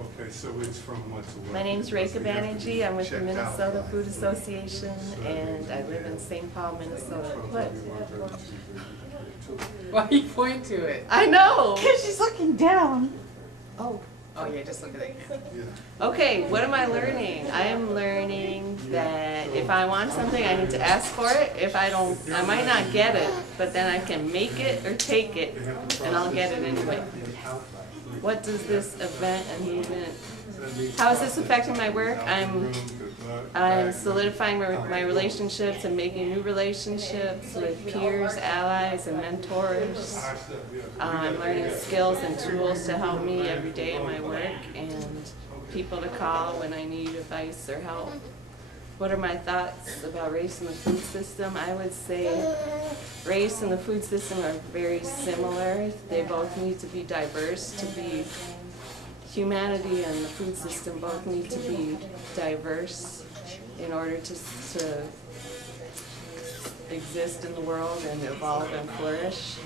Okay, so it's from what to what? My name's Rekha Banerjee. I'm with the Minnesota Food Association, and I live in St. Paul, Minnesota. What? Why you point to it? I know! Because she's looking down. Oh. Oh yeah, just look at it. Okay, what am I learning? I am learning that if I want something, I need to ask for it. If I don't, I might not get it, but then I can make it or take it, and I'll get it anyway. What does this event and movement, how is this affecting my work? I'm solidifying my relationships and making new relationships with peers, allies, and mentors. I'm learning skills and tools to help me every day in my work, and people to call when I need advice or help. What are my thoughts about race in the food system? I would say race and the food system are very similar. They both need to be diverse to be, humanity and the food system both need to be diverse in order to exist in the world and evolve and flourish.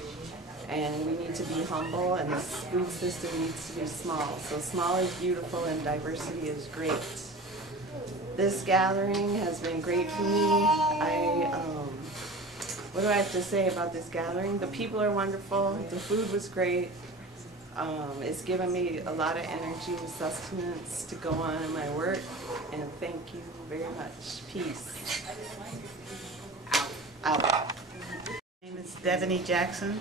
And we need to be humble, and the food system needs to be small. So small is beautiful and diversity is great. This gathering has been great for me. What do I have to say about this gathering? The people are wonderful. The food was great. It's given me a lot of energy and sustenance to go on in my work. And thank you very much. Peace. Out. My name is Devanie Jackson,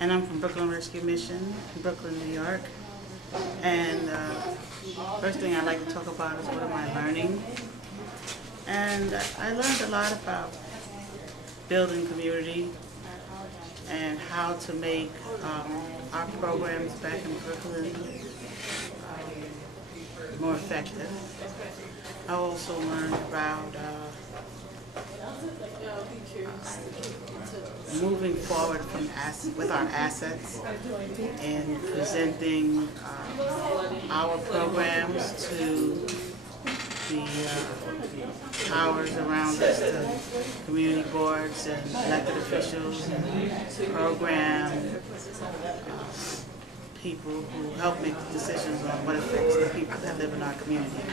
and I'm from Brooklyn Rescue Mission, Brooklyn, New York. And first thing I'd like to talk about is what am I learning. And I learned a lot about building community and how to make our programs back in Brooklyn more effective. I also learned about moving forward with our assets and presenting our programs to the powers around us, to community boards and elected officials and program people who help make decisions on what affects the people that live in our community.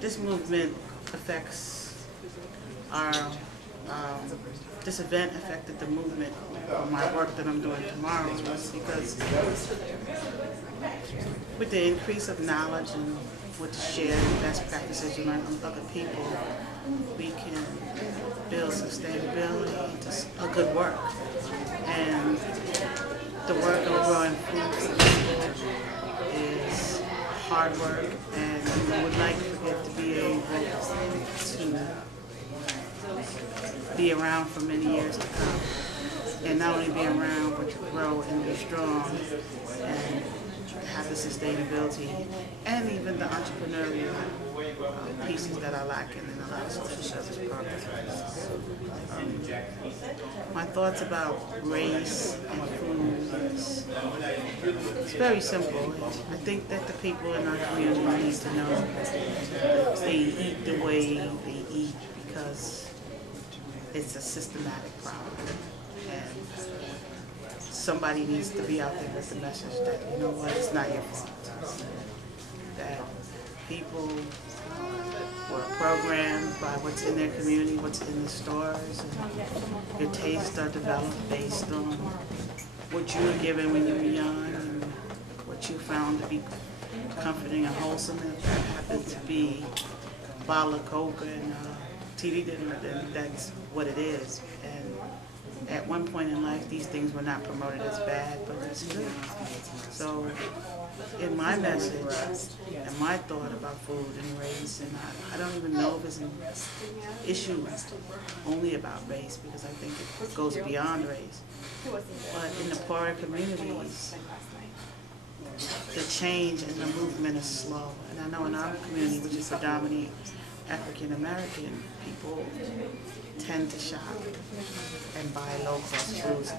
This movement affects this event affected the movement of my work that I'm doing tomorrow, was because with the increase of knowledge and with the shared best practices you learn from other people, we can build sustainability into a good work. And the work of growing food is hard work, and we would like for it to be able to be around for many years to come. And not only be around, but to grow and be strong and have the sustainability and even the entrepreneurial pieces that are lacking in a lot of social service programs. My thoughts about race and food is it's very simple. I think that the people in our community need to know that they eat the way they eat because it's a systematic problem. And somebody needs to be out there with the message that, you know what, it's not your fault. That people were programmed by what's in their community, what's in the stores, and your tastes are developed based on what you were given when you were young and what you found to be comforting and wholesome. And if that happened to be a bottle of Coke and TV dinner, then that's what it is. And at one point in life, these things were not promoted as bad, but as good. So, in my message and my thought about food and race, and I don't even know if it's an issue only about race, because I think it goes beyond race. But in the poorer communities, the change and the movement is slow. And I know in our community, which is predominantly African American, people tend to shop and buy low-cost foods.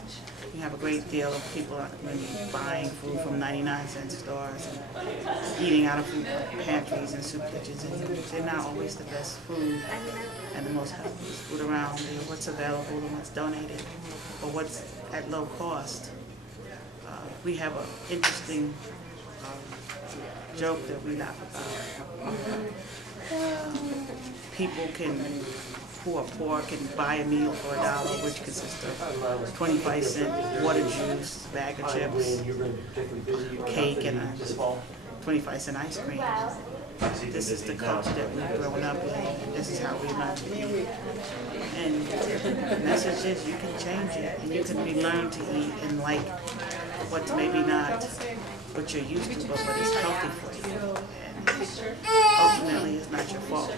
We have a great deal of people in our community buying food from 99-cent stores and eating out of food pantries and soup kitchens. And they're not always the best food and the most healthiest food around. You know, what's available and what's donated, or what's at low cost. We have an interesting joke that we laugh about. People who are poor can buy a meal for $1, which consists of 25-cent water juice, bag of chips, cake, and a 25-cent ice cream. This is the culture that we've grown up in, and this is how we learn to eat. And the message is you can change it, and you can learn to eat and like what's maybe not what you're used to, but what is healthy for you. And ultimately, it's not your fault.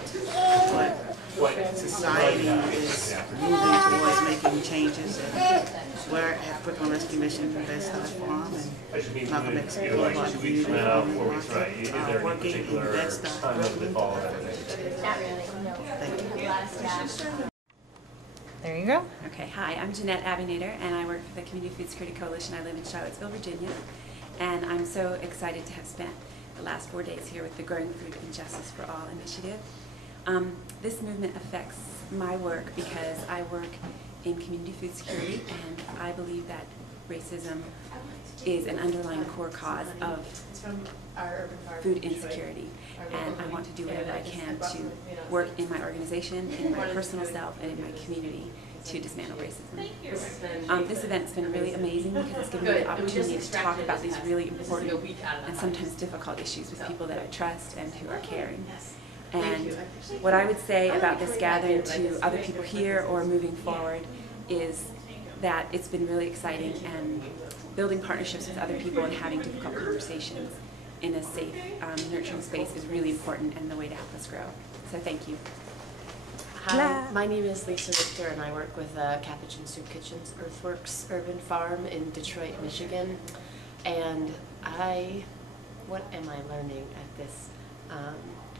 But society is moving towards making changes, and we're at Brooklyn Rescue Mission in Bed-Stuy Farm, and Malcolm X Boulevard Community Farm Market, working in Bed-Stuy, Brooklyn. Thank you. There you go. Okay, hi, I'm Jeanette Abi-Nader, and I work for the Community Food Security Coalition. I live in Charlottesville, Virginia, and I'm so excited to have spent the last 4 days here with the Growing Food and Justice for All initiative. This movement affects my work because I work in community food security, and I believe that racism is an underlying core cause of food insecurity, and I want to do whatever I can to work in my organization, in my personal self, and in my community to dismantle racism. This event's been really amazing because it's given me the opportunity to talk about these really important and sometimes difficult issues with people that I trust and who are caring. And what I would say about this gathering to other people here or moving forward is that it's been really exciting, and building partnerships with other people and having difficult conversations in a safe, nurturing space is really important and the way to help us grow. So thank you. Hi, my name is Lisa Richter, and I work with Capuchin Soup Kitchen's Earthworks Urban Farm in Detroit, Michigan. And what am I learning at this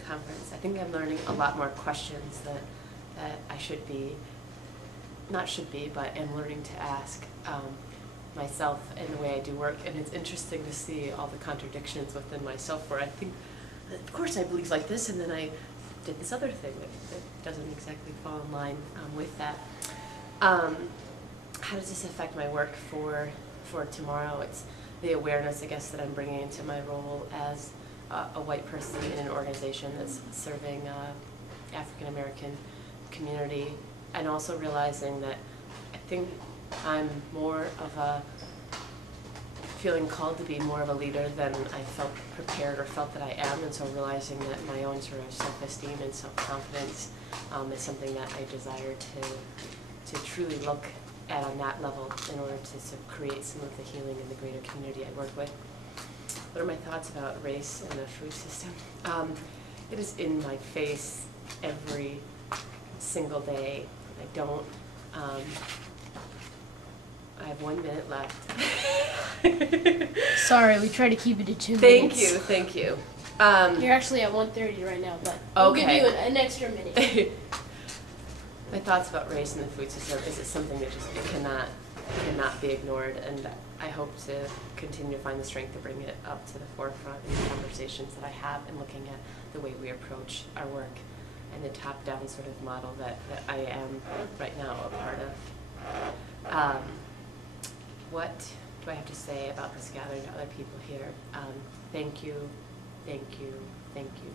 conference? I think I'm learning a lot more questions that I should be, but am learning to ask myself in the way I do work. And it's interesting to see all the contradictions within myself, where I think, of course I believe like this, and then I did this other thing that doesn't exactly fall in line with that. How does this affect my work for tomorrow? It's the awareness, I guess, that I'm bringing into my role as a white person in an organization that's serving African American community, and also realizing that I think I'm more of a feeling called to be more of a leader than I felt prepared or felt that I am, and so realizing that my own sort of self-esteem and self-confidence is something that I desire to truly look at on that level in order to sort of create some of the healing in the greater community I work with. What are my thoughts about race in the food system? It is in my face every single day. I have 1 minute left. Sorry, we try to keep it to 2 minutes. Thank you. You're actually at 1:30 right now, but we'll give you an extra minute. My thoughts about race in the food system is it's something that just cannot be ignored, and I hope to continue to find the strength to bring it up to the forefront in the conversations that I have, and looking at the way we approach our work and the top-down sort of model that I am right now a part of. What do I have to say about this gathering to other people here? Thank you, thank you, thank you.